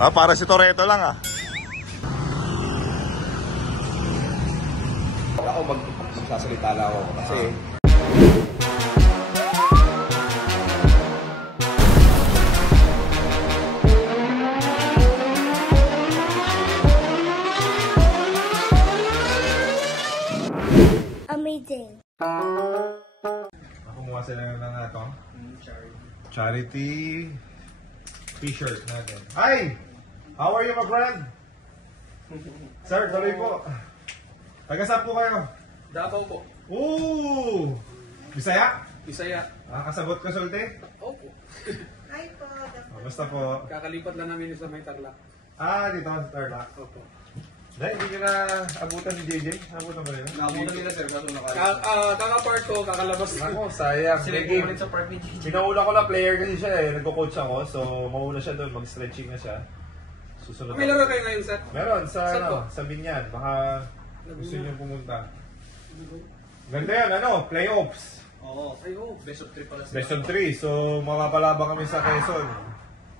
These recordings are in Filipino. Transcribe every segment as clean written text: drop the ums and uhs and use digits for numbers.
Ah, para si Toretto lang ah. Ako magsasalita lang ako kasi amazing. Kumuha sila ng ito. Charity t-shirt natin. Hi! How are you, my friend? Sir, tuloy po. Taga-saan po kayo? Davao po. Ooh! Bisaya? Bisaya. Kasabot ka sulti? Opo. Hi po. Basta po. Kakalipat lang namin sa may Tarlac. Ah, dito sa Tarlac. Opo. Dahil hindi nyo na abutan ni JJ? Abutan ba nila? Nakapunta nila sir, kaso kaka-park ko, kakalabas ko. Ako, sayang. Sila May ulit sa park ni JJ. Pinauna ko na player kasi siya eh. Nagko-coach ako. So, mauna siya doon. Mag-stretching na siya. Susunod May laro kayo ngayon, sir? Meron. Saan po? Sa Binyan. Baka gusto nyo pumunta. Ganda yan. Playoffs. Oo. Ay, oo. Best of 3 pala sir. Best of 3. So, mapapalaban kami sa Quezon.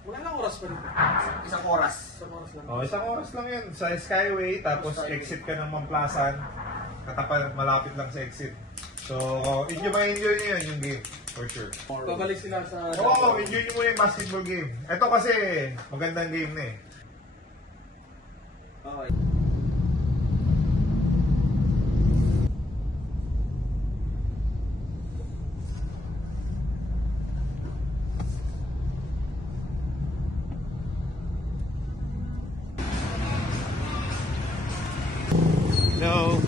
Wala lang oras pa rin. isang oras. Isang oras lang. Oh, isang oras lang yun. Sa Skyway. Tapos exit ka ng Mamplasan. Katapat, malapit lang sa exit. So, enjoy nyo yun yung game. For sure. Babalik sila sa... Oo, enjoy nyo mo yung basketball game. Ito kasi, magandang game na eh. Okay. Hello.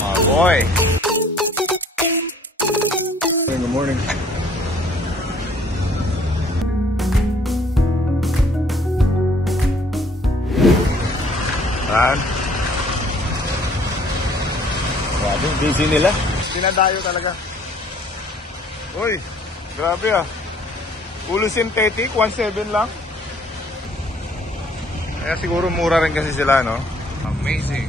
Oh boy. Good morning. Saan? Grabe, busy nila. Dinadayo talaga. Uy, grabe ah. Ulo synthetic, 1.7 lang. Kaya siguro mura rin kasi sila, no? Amazing.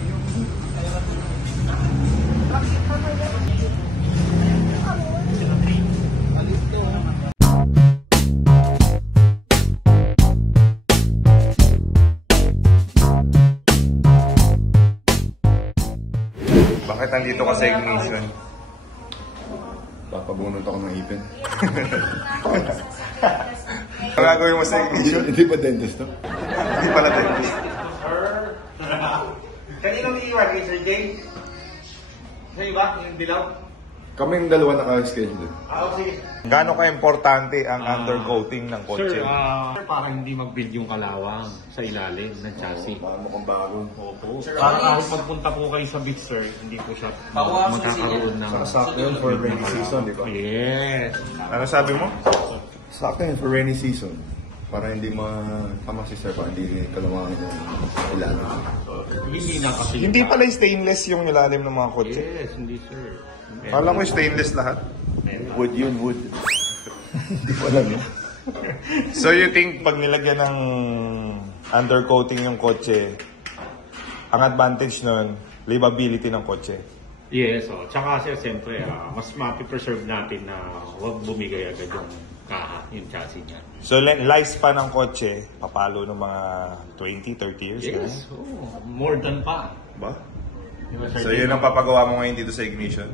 Bakit nandito ka sa ignition? Papabunot ako ng ipin. Ang gagawin mo sa ignition? Hindi ba dentist to? Hindi pala dentist. Kanino may iwan kay Sir Jay? Sa iba? Yung dilaw? Kaming dalawa naka-schedule. Sige. Gaano ka-importante ang undercoating ng kotse? Sir, para hindi mag-build yung kalawang sa ilalim ng chassis. Mukhang bago. Opo. Para kahit magpunta po kayo sa beach, sir, hindi po siya magkakaroon ng... Sakto yun for rainy season, di ba? Yes. Ano sabi mo? Sakto yun for rainy season. Para hindi tama si sir, para hindi kalawangin yung ilalim. Hindi na kasi... Hindi pala stainless yung ilalim ng mga kotse. Yes, hindi sir. Kala ko stainless lahat. Wood yun, wood. Hindi ko alam yun. So you think pag nilagyan ng undercoating yung kotse, ang advantage nun, livability ng kotse? Yes, tsaka sir, siyempre, mas mapipreserve natin na huwag bumigay agad yung kaha, yung chassis niya. So lifespan ng kotse, papalo ng mga 20, 30 years? Yes, more than pa. Ba? Diba, sir, So yun ang papagawa mo ngayon dito sa ignition?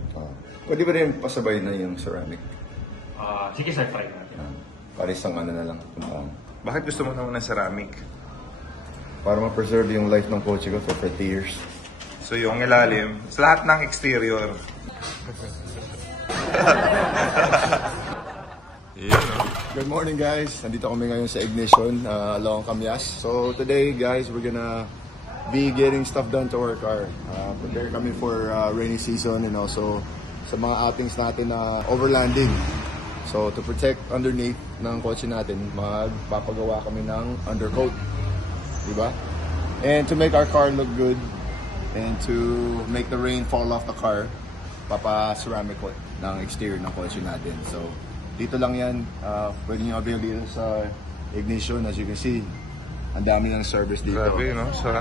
Pwede ba rin pasabay na yung ceramic? Sige sir, try natin. Para isang ano na lang. Bakit gusto mo naman ng ceramic? Para ma-preserve yung life ng kotse ko for 30 years. So yung ilalim, sa lahat ng exterior. Good morning guys, nandito kami ngayon sa Ignition, along Camias. So today guys, we're gonna be getting stuff done to our car. Prepare kami for rainy season and also sa mga outings natin na overlanding. So to protect underneath ng kotse natin, magpapagawa kami ng undercoat. Diba? And to make our car look good and to make the rain fall off the car, papa-ceramic coat ng exterior ng kotse natin. So dito lang yan, pwede nyo avail dito sa Ignition. As you can see, ang dami ng service dito. Grabe, no? So,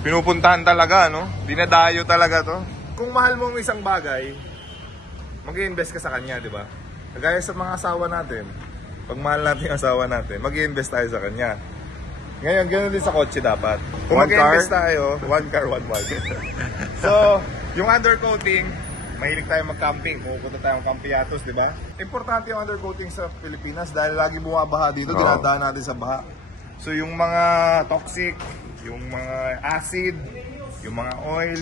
pinupuntahan talaga, no? Dinadayo talaga to. Kung mahal mo ang isang bagay, mag-i-invest ka sa kanya, di ba? Kagaya sa mga asawa natin, pag mahal natin yung asawa natin, mag-i-invest tayo sa kanya. Ngayon, ganoon din sa kotse dapat. Kung mag-i-invest tayo, one car, one bike. So, yung undercoating, mahilig tayo mag-camping. Pupunta tayo ng Campiatos, di ba? Importante yung undercoating sa Pilipinas dahil lagi bumabaha dito, dinadaan natin sa baha. So, yung mga toxic, yung mga acid, yung mga oil,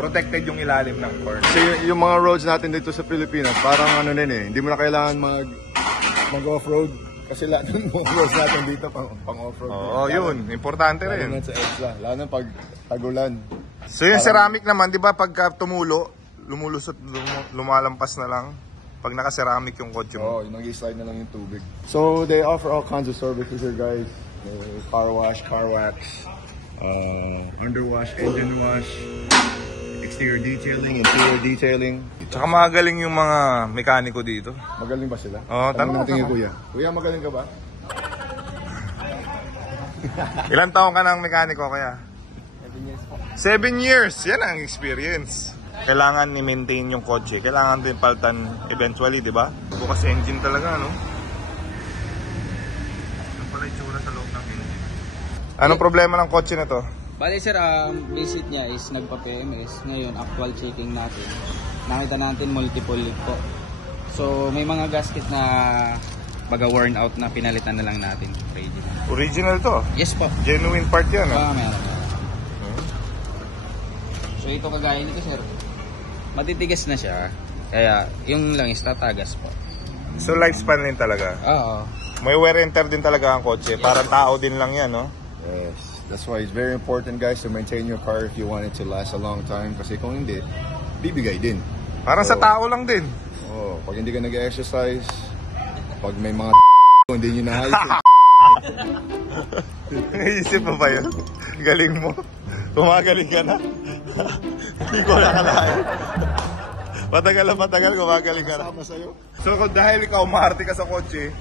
protected yung ilalim ng corn. So yung mga roads natin dito sa Pilipinas, parang ano din eh, hindi mo na kailangan mag-off-road. Kasi lahat ng mga roads natin dito pang off-road. Oo, yun. Importante Lalo rin. na sa EDSA, lalo na pag tagulan. So yung ceramic naman, di ba pagka tumulo, lumulusot, lumalampas na lang. Pag naka-ceramic yung kotse mo. Oo, yung nag-slide na lang yung tubig. So they offer all kinds of services here, guys. Car wash, car wax, underwash, engine wash, exterior detailing, interior detailing. Tsaka magaling yung mga mekaniko dito. Magaling ba sila? Oo, tanong natin mo. yung kuya. Kuya, magaling ka ba? Ilan taong ka ng mekaniko kaya? 7 years. Yan ang experience. Kailangan i-maintain yung kotse. Kailangan din paltan eventually, di ba? Bukas engine talaga, no? Ano pala yung tsura sa loob ng engine? Anong problema ng kotse na to? Bale sir, visit niya is nagpa-PMS. Ngayon, actual checking natin. Nakita natin multiple leak po. So, may mga gasket na baga worn out na pinalitan na lang natin. Original to. Yes po. Genuine part yan, no? Meron. So, ito kagaya nito sir. Matitigas na siya. Kaya, yung lang is tatagas po. So, lifespan din talaga. Oo. May wear and tear din talaga ang kotse. Parang tao din lang yan, no? Yes. That's why it's very important, guys, to maintain your car if you want it to last a long time. Kasi kung hindi, bibigay din. Parang sa tao lang din. Oh, pag hindi ka nag-exercise, pag may mga hindi nyo naayos. Naisip mo ba yun? Galing mo. Gumagaling ka na. Hindi ko nakalain. Matagal, gumagaling ka na. Sama sa'yo. So dahil ikaw umarte ka sa kotse,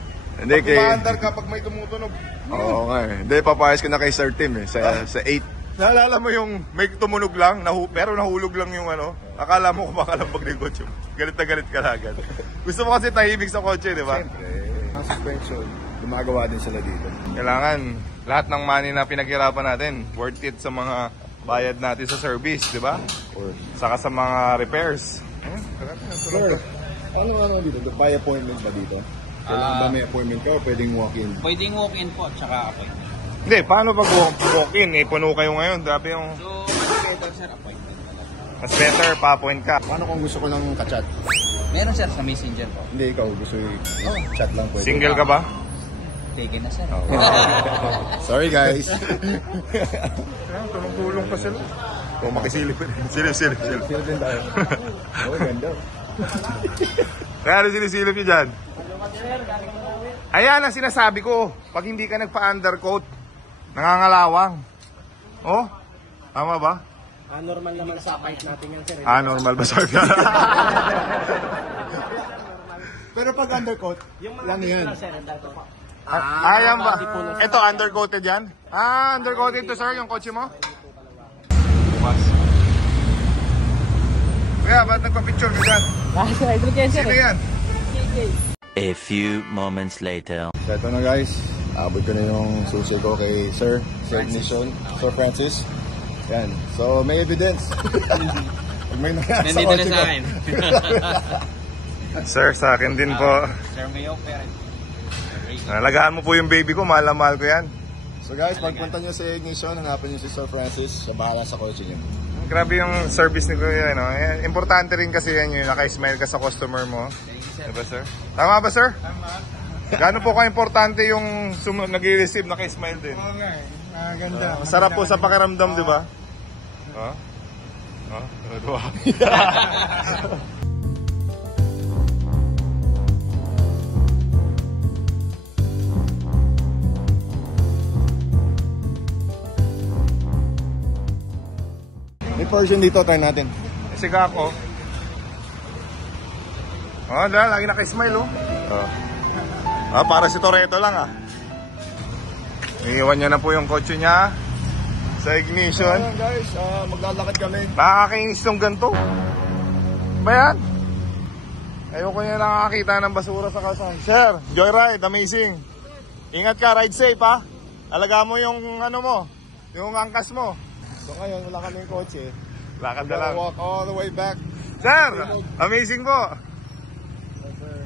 Hindi, pag umaandar ka pag may tumutunog, Oo nga eh. Hindi, papayas ko na kay Sir Tim eh. Sa 8. naalala mo yung may tumunog lang, pero nahulog lang yung ano, akala mo kumakalambag na yung kotse mo. Galit na galit ka na agad. Gusto mo kasi tahimik sa kotse, di ba? Siyempre, ang suspension, gumagawa din sila dito. Kailangan lahat ng money na pinaghirapan natin, worth it sa mga bayad natin sa service, di ba? Or, Saka sa mga repairs. Sir, ano dito? By appointment ba dito? Kailangan ba may appointment ka o pwedeng walk-in? Pwedeng walk-in po, tsaka appointment. Hindi, paano pag walk-in? Eh, puno kayo ngayon. Dabi yung So, mas better sir, appointment. mas better, pa-appoint ka. Paano kung gusto ko lang ka-chat? Meron sir sa messenger po. Hindi, ikaw gusto chat lang pwede. Single ka ba? Taken na sir. Sorry guys. Tulong-tulong pa sila. Kung makisilip pa rin. Silip. Sino din tayo? Oh, ganda. Kaya ano sinisilip nyo dyan? Ayan ang sinasabi ko. Pag hindi ka nagpa-undercoat, nangangalawang. Oh, tama ba? Normal naman sa pipe natin yan, sir. Normal ba, sir? Pero pag undercoat, lang yan. Ayan ba? Ito, undercoated yan? Undercoated to, sir, yung kotse mo? Kaya, ba't nagpa-picture ka dyan? Sino yan? A few moments later. So ito na guys, abot ko na yung susi ko kay Sir Ignition, Sir Francis. Yan, so may evidence. Pag may nangyari sa Nandito na kotse sa ko. akin. Sir, sa akin din po. Sir Mayo, parent. Nalagaan mo po yung baby ko, mahal na mahal ko yan. So guys, pagpunta nyo sa Ignition, hanapin nyo si Sir Francis, sa bahala sa kotse nyo. Grabe yung service ni Kuya, no? Importante rin kasi yan yung naka-smile ka sa customer mo. Diba, sir? Tama ba, sir? Tama. Gaano po ka-importante yung nag-receive, naka-smile din? Oo nga eh. Ganda. Sarap po sa pakiramdam, di ba? Diba? May version dito, try natin. Siga ako. Lagi naka-smile, oh. Para si Toretto lang, ah. Iiwan niya na po yung kotse niya sa ignition. Ayan guys, maglalakad kami. Nakakainis tong ganito. Ba yan? Ayoko niya nakakita ng basura sa kalsada. Sir, joyride, amazing. Ingat ka, ride safe ha. Alaga mo yung ano mo, yung angkas mo. So ngayon, wala kaming kotse. Lakad We na lang. gotta walk all the way back. Sir, amazing po. Yes, sir.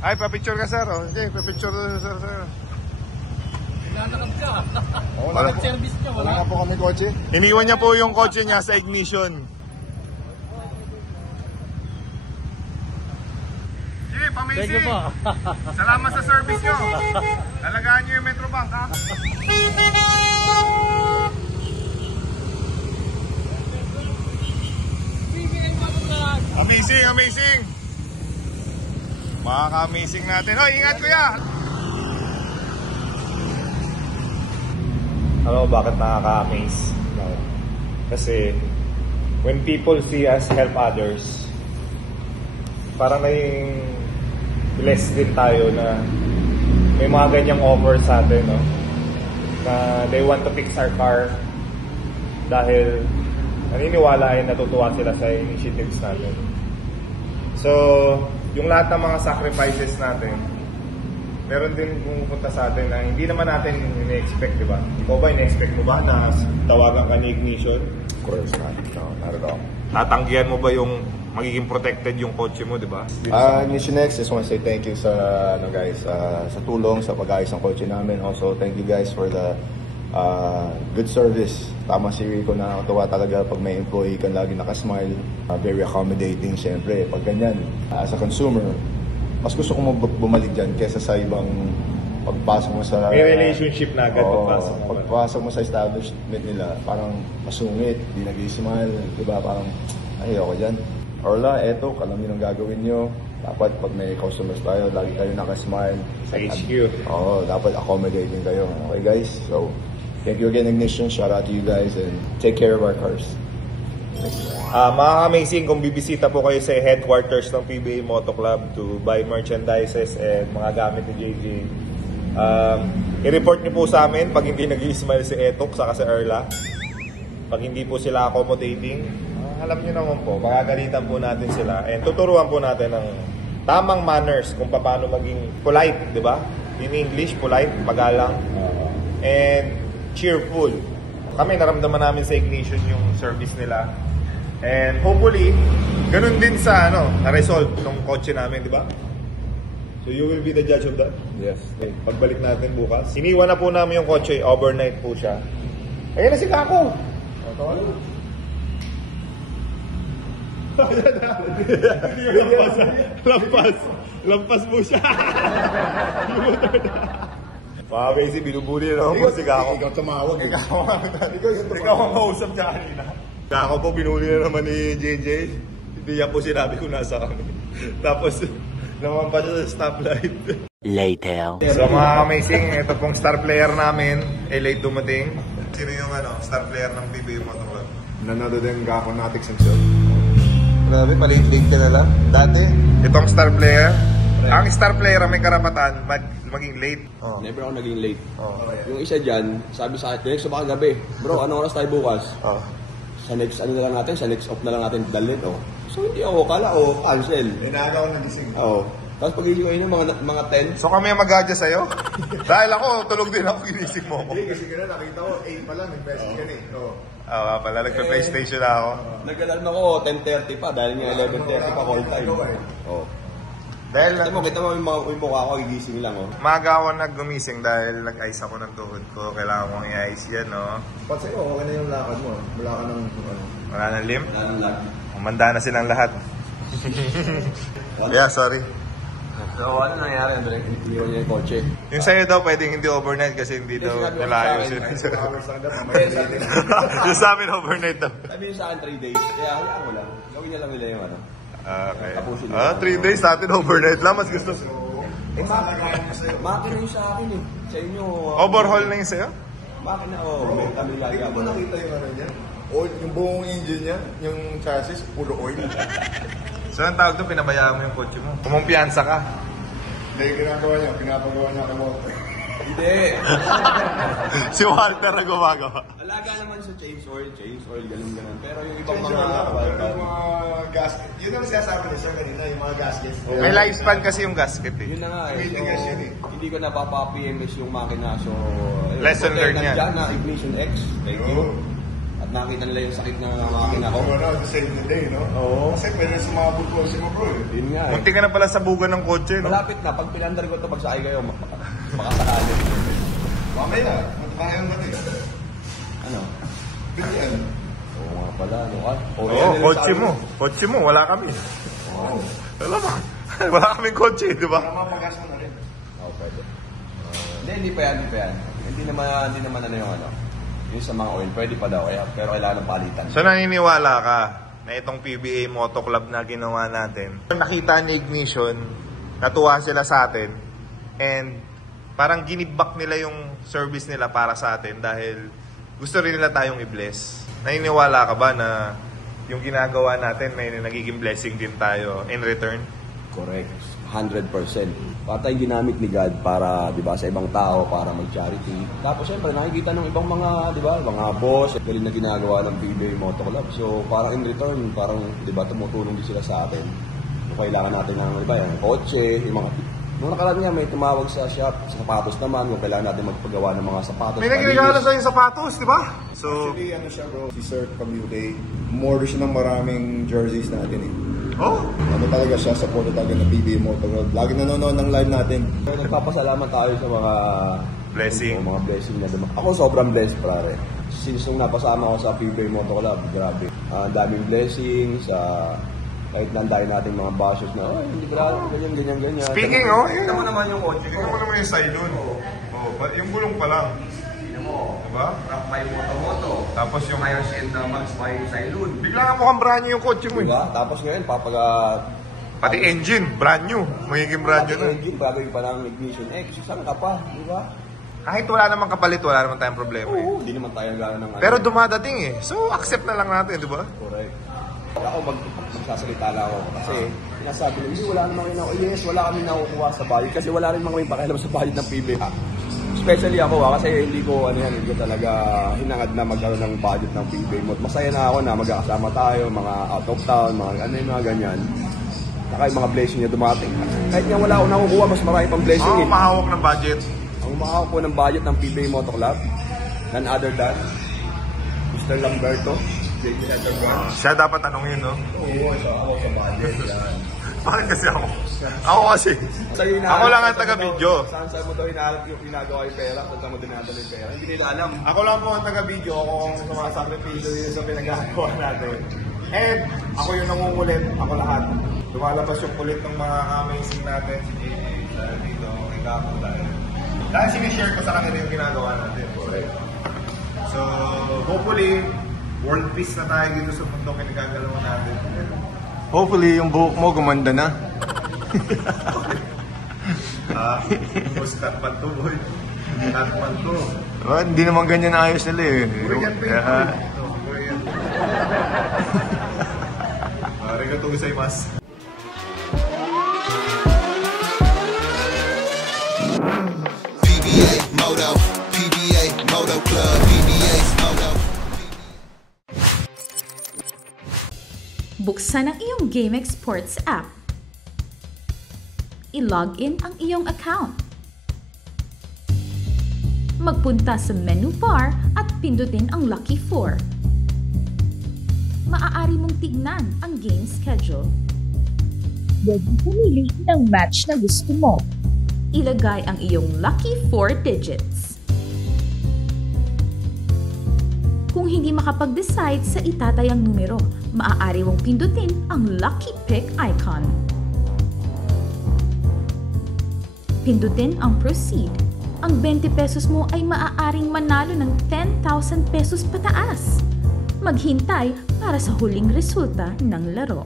Ay, papicture ka sir. Oh. Okay, papicture na sir. Wala na po kami kotse. Iniwan niya po yung kotse niya sa ignition. Jeep, amazing. Thank you po. Salamat sa service nyo. Alagaan nyo yung Metrobank ha. Amazing, amazing. Makaka-amazing natin. Hoy, ingat kuya. Alam mo bakit nakaka-amaze? Kasi when people see us help others, parang naging blessed din tayo na may mga ganyang offer sa atin, no? Na they want to fix our car dahil naniniwala ay natutuwa sila sa initiatives natin. So, yung lahat ng mga sacrifices natin, meron din pumupunta sa atin na hindi naman natin ini-expect, di ba? Ikaw ba, ini-expect mo ba na tawagan ka ni Ignition? Of course not. No, not at all. Tatanggihan mo ba yung magiging protected yung kotse mo, di ba? Ignition X, just want to say thank you sa guys, sa tulong sa pag-ayos ng kotse namin. Also, thank you guys for the good service. Tama si Rico, na nakakatawa talaga pag may employee kang lagi nakasmile. Very accommodating, syempre. Pag ganyan, as a consumer, mas gusto kong bumalik dyan kesa sa ibang pagpasok mo sa... May relationship na agad pagpasok mo sa establishment nila, parang masungit, di nag-smile, diba? Parang, ayoko dyan. Orla, eto, kalamin ang gagawin nyo. Dapat pag may customers tayo, lagi kayo nakasmile. Sa HQ. Oo, dapat accommodating kayo. Okay guys? So, thank you again Ignition. Shout out to you guys and take care of our cars. Mga amazing, kung bibisita po kayo sa headquarters ng PBA Moto Club to buy merchandises and mga gamit ni JJ, i-report niyo po sa amin pag hindi nag-i-smile si Etok saka si Erla. Pag hindi po sila accommodating, alam niyo naman po, makagalitan po natin sila and tuturuan po natin ng tamang manners kung paano maging polite, di ba? In English, polite, magalang, and cheerful. Kami, naramdaman namin sa Ignition yung service nila. And hopefully, ganun din sa na-resolve ng kotse namin, di ba? So you will be the judge of that? Yes. Okay, pagbalik natin bukas. Iniwan na po namin yung kotse, overnight po siya. Ayun na si Kako! Lampas po siya. Mga basic, binubuli na naman po si Kako. Ikaw tumawag. Ikaw ang mausap niya kanina. Kako po, binuli na naman ni JJ. Hindi niya po sinabi kung nasa kami. Tapos, naman pa siya sa stoplight. Later. So mga amazing, ito pong star player namin, late dumating. Sino yung star player ng PBA Moto Club? Nanado din Gako Natics himself. Grabe, palate-late ka na lang. Dati, itong star player, ang star player ang may karapatan maging late. Never ako naging late. Yung isa dyan, sabi sa akin, next pa kagabi, bro, anong oras tayo bukas? Sa next na lang natin, sa next off na lang natin dalhin. So hindi ako, kala ko, cancel. Inaala ko nagising. Tapos pag-isip ko yun, mga 10. So kami ang mag-adjust sa'yo? Dahil ako, tulog din ako, ginising mo ako. Hindi, kasi gano'n, nakita ko, 8 pa lang, nag-message ka na Oo, pala, nagpa-PlayStation na ako. Nag-alarm ako, 10:30 pa, dahil nga 11:30 pa call time. Dahil, Kita mo yung mukha ko, gigising lang. maaga ako nag-gumising dahil nag-ice ako ng tuhod ko. Kailangan kong i-ice yan, no? Pat sa'yo, okay na yung lakad mo. Wala ka ng... Wala nang limp? Ano lang. Umanda na silang lahat. Yeah, sorry. So ano nangyari, Andre? Iniwan niya yung kotse. Yung sa'yo daw, pwedeng hindi overnight kasi hindi daw nalayo sila. Yung sa amin, overnight daw. Sabi niyo sa akin 3 days, kaya hayaan mo lang. Gawin na lang nila yung ano. Okay. Tapusin nila. 3 days natin overnight lang. Mas gusto. Makina yung sa akin eh. Sa inyo. Overhaul na yung sa'yo? Makina, may kami lagi Hindi ako. mo nakita yung ano niya? Oil, yung buong engine niya, yung chassis, puro oil. So, ang tawag doon, pinabayaan mo yung kotse mo. Kumumpiyansa ka. Hindi, ginagawa niya, pinapagawa niya kay Walter. Hindi. Si Walter na gumagawa. Alaga naman sa change oil, ganun. Pero yung ibang Change mga... oil lang, pero yung mga gasket. Yun ang sinasabi ni Sir kanina, yung mga gaskets. May lifespan kasi yung gasket eh. Yun na nga eh. Maintenance yun eh. Hindi ko napapa-PMS yung makina. So, Lesson learned yan. Nandiyan na Ignition X. Thank you. At nakita nila yung sakit ng makina ko. Oo, to save the day, no? Oo. Kasi pwede sumabot ko si mo, bro. Yun nga eh. Munti ka na pala sa bugan ng kotse, no? Malapit na. Pag pinandar ko ito, pagsakay kayo, makasakali. Mamaya, matakayan natin. Ano? Ganyan. Oo nga pala. Ano ka? Oo, kotse mo. Kotse mo, wala kami. Oo. Alam mo, wala kaming kotse, di ba? Para mapagas mo na rin. Oo, pwede. Hindi pa yan. Hindi naman ano yung ano. Yung sa mga oil, pwede pa daw. Pero kailangan ng palitan. So naniniwala ka na itong PBA Moto Club na ginawa natin, nakita ni Ignition, natuwa sila sa atin, and parang ginibak nila yung service nila para sa atin dahil gusto rin nila tayong i-bless. Naniniwala ka ba na yung ginagawa natin may nagiging blessing din tayo in return? Correct. 100%. Patay ginamit ni God para, di ba, sa ibang tao, para mag-charity. Tapos, syempre, nakikita ng ibang mga, di ba, mga boss, galing na ginagawa ng PBA Moto Club. So, parang in return, parang, di ba, tumutulong din sila sa atin. Kung kailangan natin ng, di ba, yung kotse, yung mga... Nung nakaraan niya, may tumawag sa shop, sa sapatos naman, kung kailangan natin magpagawa ng mga sapatos. May nagregalo sa yung sapatos, di ba? So, Actually, ano siya, bro? Si Sir Camille, more siya ng maraming jerseys natin eh. oh, Ano talaga siya, supporter talaga ng PBA Moto Club. Lagi nanonood ng live natin. Pero nagpapasalamat tayo sa mga blessing. mga blessing na dumaan. Ako sobrang blessed, pare. Since nung napasama ako sa PBA Moto Club, grabe. Ang daming blessings, kahit nandayin natin mga bashers na, oh, hindi ba, ganyan. Speaking, oh, Tignan mo naman yung kotse ko. tingnan mo naman yung side oh, yung gulong pa lang. Tignan mo. Diba? Rock by Moto. Tapos yung Myers and Max by Sailun. bigla nga mukhang brand new yung kotse mo eh. Diba? Tapos ngayon, Pati engine, brand new. Magiging brand new na. engine, gagawin pa ng Ignition X. Saan ka pa? Diba? Kahit wala namang kapalit, wala naman tayong problema eh. Oo, hindi naman tayo gano'n ng Pero dumadating eh. So, accept na lang natin, di ba? Correct. Ako magsasalita lang ako kasi sinasabi nila, hindi, wala namang yes, wala kami nakukuha sa budget kasi wala rin mga pakialam sa budget ng PBA. Especially ako kasi hindi ko hindi ko talaga hinangad na magkaroon ng budget ng PBA mo. Masaya na ako na magkakasama tayo, mga out of town, mga ganyan. Saka yung mga blessing niya dumating. Kahit nga wala akong nakukuha, mas marami pang blessing eh. Mahawak ng budget. Ang makakakuha ko ng budget ng PBA Moto Club, none other than Mr. Lamberto. Siya dapat tanongin, no? Oo, ako sa budget. Bakit kasi ako? Ako kasi. Ako lang ang taga-video. Saan mo daw hinahanap yung ginagawa yung pera? Saan mo dinadala yung pera? Hindi nila alam. Ako lang po ang taga-video. Ako ang sumasakripisyo dito sa pinagagawa natin. And ako yung nangungulit. Ako lahat. Lumalabas yung kulit ng mga amazing natin. Si JJ, dito, kay Gapo dahil sinishare ko sa kanila yung ginagawa natin. Correct. So, hopefully, world peace na tayo dito sa mundo pinagagalawan natin. Hopefully, yung buhok mo gumanda na. Muskat pa to, boy. Muskat pa to. Hindi naman ganyan ayos nila eh. Korean pa yun. Korean. Arigatou gozaimasu. PBA Moto Club, PBA Moto. Buksan ang iyong GameX Sports app. I-log in ang iyong account. Magpunta sa menu bar at pindutin ang Lucky 4. Maaari mong tignan ang game schedule. Huwag pumili ng match na gusto mo. Ilagay ang iyong lucky 4 digits. Kung hindi makapag-decide sa itatayang numero, maaari mong pindutin ang lucky pick icon. Pindutin ang proceed. Ang 20 pesos mo ay maaaring manalo ng 10,000 pesos pataas. Maghintay para sa huling resulta ng laro.